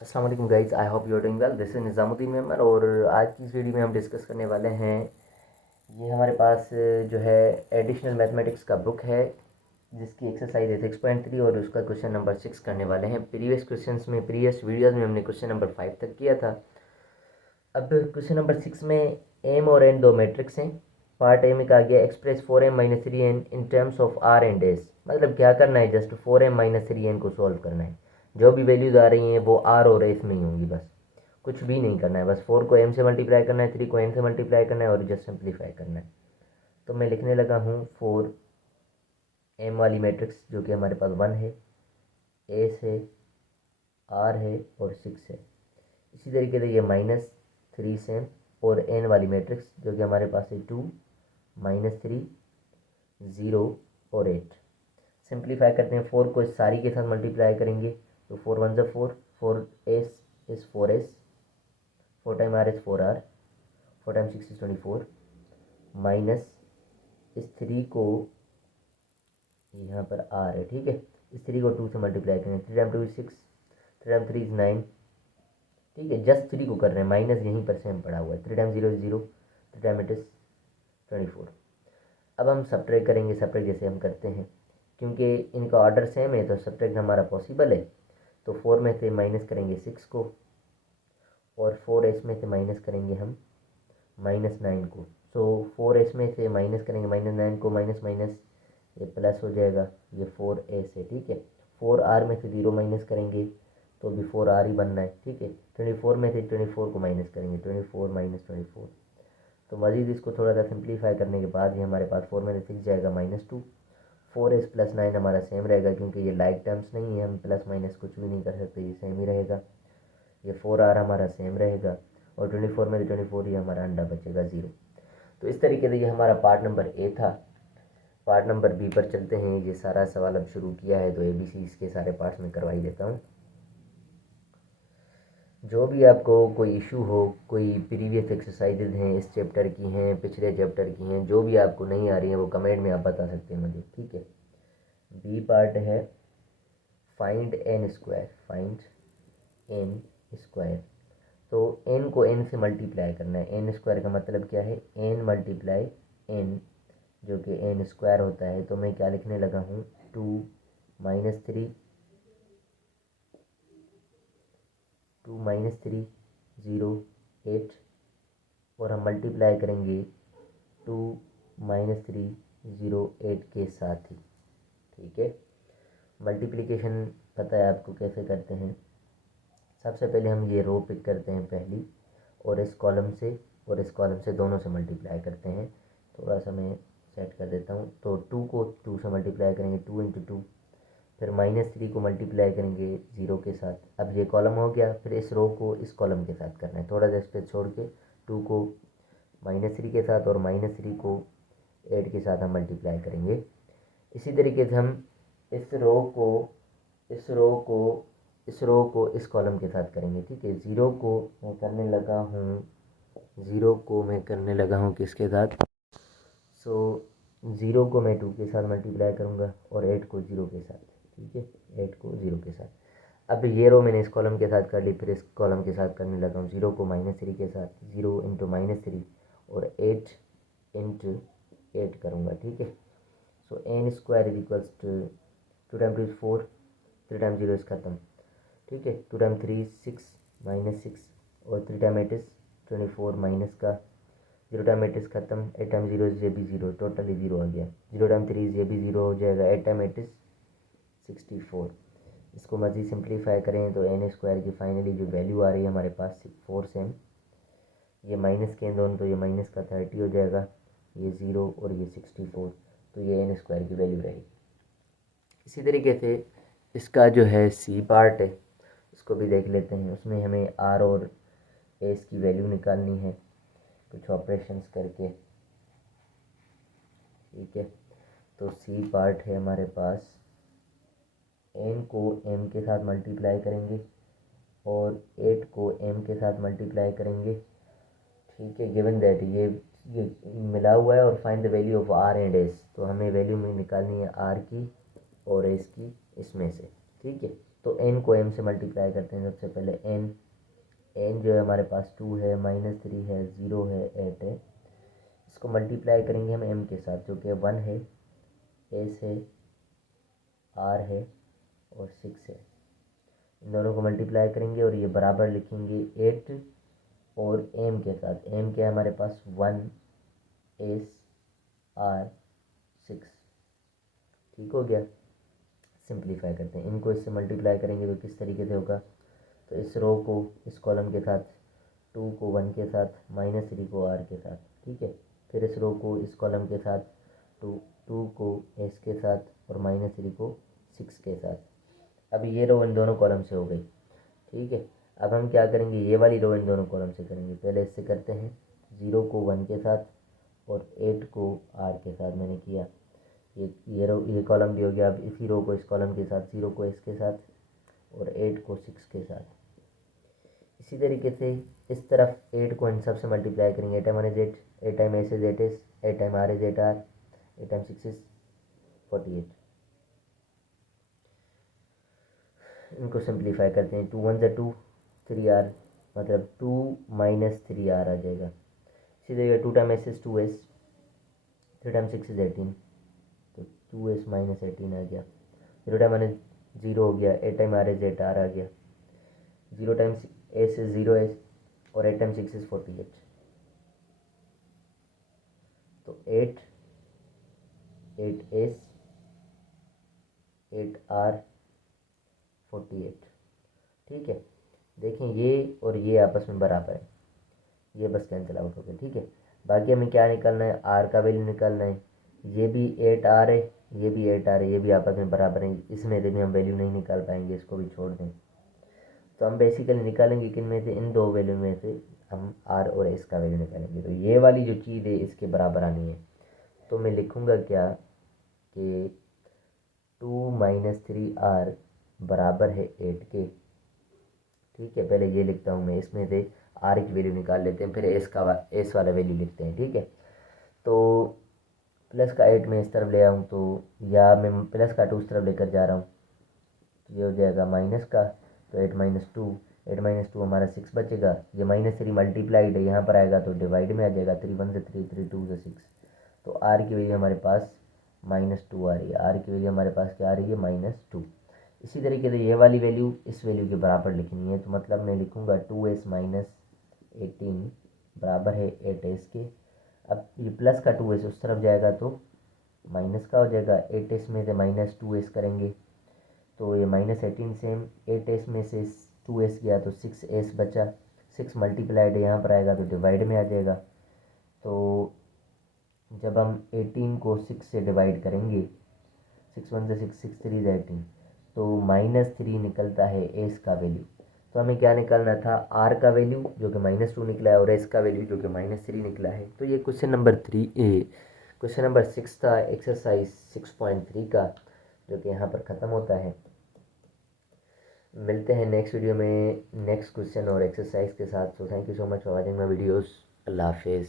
अस्सलाम वालेकुम guys, I hope you are doing well. This is Nizamuddin Memar और आज की इस वीडियो में हम डिस्कस करने वाले हैं। ये हमारे पास जो है एडिशनल मैथमेटिक्स का बुक है जिसकी एक्सरसाइज है 6.3 और उसका क्वेश्चन नंबर 6 करने वाले हैं। प्रीवियस वीडियोस में हमने क्वेश्चन नंबर 5 तक किया था। अब क्वेश्चन नंबर 6 में एम और एन दो मैट्रिक्स हैं। पार्ट ए में कहा गया express 4m-3n in terms of R and S. मतलब क्या करना है, जस्ट 4m-3n को सॉल्व करना है। जो भी वैल्यूज आ रही हैं वो आर और एस में ही होंगी, बस कुछ भी नहीं करना है। बस 4 को m से मल्टीप्लाई करना है, 3 को n से मल्टीप्लाई करना है और जस्ट सिंप्लीफाई करना है। तो मैं लिखने लगा हूँ 4m वाली मैट्रिक्स जो कि हमारे पास 1 है, एस है, आर है और 6 है। इसी तरीके से ये -3 सेम और एन वाली मैट्रिक्स जो कि हमारे पास है 2, -3, 0 और 8। सिंप्लीफाई करते हैं, 4 को इस सारी के साथ मल्टीप्लाई करेंगे तो 4 1 ज़ा 4, 4s is 4s, 4 time r is 4r, 4 time 6 is 24, minus इस 3 को, यहाँ पर r है, ठीक है। इस 3 को 2 से मल्टीप्लाई करेंगे, 3 टाइम 2 इज़ 6, 3 टाइम 3 इज़ 9, ठीक है। जस्ट 3 को कर रहे हैं, माइनस यहीं पर सेम पड़ा हुआ है। 3 time 0 is 0, 3 time it is 24। अब हम सब्ट्रैक्ट करेंगे, सब्ट्रैक्ट जैसे हम करते हैं, क्योंकि इनका ऑर्डर सेम है तो सब्ट्रैक्ट हमारा पॉसिबल है। तो 4 में से माइनस करेंगे 6 को और 4s में से माइनस करेंगे हम -9 को। सो 4s में से माइनस करेंगे -9 को, माइनस माइनस ये प्लस हो जाएगा, ये 4s है, ठीक है। 4r में से 0 माइनस करेंगे तो भी 4r ही बनना है, ठीक है। 24 में से 24 को माइनस करेंगे, 24 माइनस 24। तो मज़ीद इसको थोड़ा सा सिंप्लीफाई करने के बाद ये हमारे पास 4 में से 6 जाएगा -2। 4s प्लस 9 हमारा सेम रहेगा क्योंकि ये लाइक टर्म्स नहीं है, हम प्लस माइनस कुछ भी नहीं कर सकते, ये सेम ही रहेगा। ये 4r हमारा सेम रहेगा और 24 में से 24 ही हमारा अंडा बचेगा 0। तो इस तरीके से ये हमारा पार्ट नंबर ए था। पार्ट नंबर बी पर चलते हैं। ये सारा सवाल अब शुरू किया है तो ABC इसके सारे पार्ट्स में करवाई देता हूँ। जो भी आपको कोई इशू हो, कोई प्रीवियस एक्सरसाइजेज हैं इस चैप्टर की हैं, पिछले चैप्टर की हैं, जो भी आपको नहीं आ रही हैं वो कमेंट में आप बता सकते हैं मुझे, ठीक है। बी पार्ट है find n square, find n square. तो एन को एन से मल्टीप्लाई करना है। एन स्क्वायर का मतलब क्या है, एन मल्टीप्लाई एन, जो कि एन स्क्वायर होता है। तो मैं क्या लिखने लगा हूँ, 2 -3, 2 -3 0 8 और हम मल्टीप्लाई करेंगे 2 -3 0 8 के साथ ही, ठीक है। मल्टीप्लिकेशन पता है आपको कैसे करते हैं। सबसे पहले हम ये रो पिक करते हैं पहली और इस कॉलम से और इस कॉलम से दोनों से मल्टीप्लाई करते हैं। थोड़ा सा मैं सेट कर देता हूँ। तो 2 को 2 से मल्टीप्लाई करेंगे, 2 × 2, फिर -3 को मल्टीप्लाई करेंगे 0 के साथ। अब ये कॉलम हो गया, फिर इस रो को इस कॉलम के साथ करना है, थोड़ा सा स्पेस छोड़ के 2 को -3 के साथ और -3 को 8 के साथ हम मल्टीप्लाई करेंगे। इसी तरीके से हम इस रो को इस रो को इस रो को इस कॉलम के साथ करेंगे, ठीक है। ज़ीरो को मैं करने लगा हूँ किसके साथ, सो 0 को मैं 2 के साथ मल्टीप्लाई करूँगा और 8 को 0 के साथ, ठीक है, 8 को 0 के साथ। अब ये रो मैंने इस कॉलम के साथ कर ली, फिर इस कॉलम के साथ करने लगा हूँ 0 को -3 के साथ, 0 × -3 और 8 × 8 करूँगा, ठीक है। So N square is equals to 2 time 2 is 4, 3 time 0 is ख़त्म, ठीक है। 2 टाइम 3 6 -6 और 3 टाइम 8 इज़ 24 माइनस का 0 टाइम 8 इज़ ख़त्म, 8 टाइम 0 इज़ ये भी 0, टोटली 0 आ गया। 0 टाइम 3 इज़ ये भी 0 हो जाएगा, 8 टाइम 8 इज़ 64। इसको मज़ीद सिंप्लीफाई करें तो एन स्क्वायर की फाइनली जो वैल्यू आ रही है हमारे पास 4 सेम, ये माइनस के दोनों तो ये माइनस का 30 हो जाएगा, ये 0 और ये 64, तो ये एन स्क्वायर की वैल्यू रहेगी। इसी तरीके से इसका जो है सी पार्ट है इसको भी देख लेते हैं। उसमें हमें आर और एस की वैल्यू निकालनी है कुछ ऑपरेशंस करके, ठीक है। तो सी पार्ट है हमारे पास, एन को एम के साथ मल्टीप्लाई करेंगे और 8 को एम के साथ मल्टीप्लाई करेंगे, ठीक है। गिवन दैट ये मिला हुआ है और find the value of R and S. तो हमें वैल्यू में निकालनी है आर की और एस की इसमें से, ठीक है। तो n को m से मल्टीप्लाई करते हैं। सबसे पहले n जो है हमारे पास 2 है, -3 है, 0 है, 8 है। इसको मल्टीप्लाई करेंगे हम m के साथ, जो कि 1 है, s है, r है और 6 है। इन दोनों को मल्टीप्लाई करेंगे और ये बराबर लिखेंगे 8 और m के साथ। m क्या है हमारे पास 1, s, r, 6। ठीक हो गया। सिंप्लीफाई करते हैं, इनको इससे मल्टीप्लाई करेंगे तो किस तरीके से होगा। तो इस रो को इस कॉलम के साथ, 2 को 1 के साथ, -3 को r के साथ। ठीक है। फिर इस रो को इस कॉलम के साथ, 2 को s के साथ और -3 को 6 के साथ। अब ये रो इन दोनों कॉलम से हो गई। ठीक है। अब हम क्या करेंगे, ये वाली रो इन दोनों कॉलम से करेंगे। पहले इससे करते हैं, 0 को 1 के साथ और 8 को r के साथ मैंने किया। ये कॉलम भी हो गया। अब इसी रो को इस कॉलम के साथ, 0 को इसके साथ और 8 को 6 के साथ। इसी तरीके से इस तरफ 8 को इन सब से मल्टीप्लाई करेंगे। 8 time 1 is 8, 8 time s is 8s, 8 time r is 8r, 8 time 6 is 48। इनको सिंप्लीफाई करते हैं। 2 1 2, 3r, मतलब 2 - 3r आ जाएगा। इसी तरीके 2 time s is 2s, 3 time 6 is 18, तो 2s - 18 आ गया। 0 टाइम 1 0 हो गया, 8 टाइम r इज 8r आ गया। 0 टाइम s इज 0s और 8 टाइम 6 इज 48। तो 8s 8r 48। ठीक है। देखें ये और ये आपस में बराबर है, ये बस कैंसिल आउट हो गया। ठीक है। बाकी हमें क्या निकालना है, r का वैल्यू निकालना है। ये भी 8r है, ये भी 8r है, ये भी आपस में बराबर है। इसमें से भी हम वैल्यू नहीं निकाल पाएंगे, इसको भी छोड़ दें। तो हम बेसिकली निकालेंगे किन में से, इन दो वैल्यू में से हम r और s का वैल्यू निकालेंगे। तो ये वाली जो चीज़ है इसके बराबर आनी है। तो मैं लिखूँगा क्या कि 2 - 3r बराबर है 8 के। ठीक है। पहले ये लिखता हूँ मैं, इसमें से r की वैल्यू निकाल लेते हैं, फिर s वाला वैल्यू लिखते हैं। ठीक है। तो प्लस का 8 मैं इस तरफ ले आऊँ, तो या मैं प्लस का 2 उस तरफ लेकर जा रहा हूँ, तो ये हो जाएगा माइनस का। तो 8 - 2, 8 - 2 हमारा 6 बचेगा। ये -3 मल्टीप्लाइड है, यहाँ पर आएगा तो डिवाइड में आ जाएगा। 3 1 से 3, 3 2 से 6। तो r की वैल्यू हमारे पास -2 आ रही है। r की वैल्यू हमारे पास क्या आ रही है, -2। इसी तरीके से ये वाली वैल्यू इस वैल्यू के बराबर लिखनी है। तो मतलब मैं लिखूँगा 2s - 18 बराबर है 8s के। अब ये प्लस का 2s उस तरफ जाएगा तो माइनस का हो जाएगा। 8s में से -2s करेंगे तो ये -18 सेम, 8s में से 2s गया तो 6s बचा। 6 मल्टीप्लाइड यहाँ पर आएगा तो डिवाइड में आ जाएगा। तो जब हम 18 को 6 से डिवाइड करेंगे, 6 1 से 6, 6 3 से 18, तो -3 निकलता है एस का वैल्यू। तो हमें क्या निकालना था, आर का वैल्यू जो कि -2 निकला है और एस का वैल्यू जो कि -3 निकला है। तो ये क्वेश्चन नंबर 6 था, एक्सरसाइज 6.3 का, जो कि यहाँ पर ख़त्म होता है। मिलते हैं नेक्स्ट वीडियो में नेक्स्ट क्वेश्चन और एक्सरसाइज के साथ। So thank you so much for watching my videos. अल्लाह हाफिज़।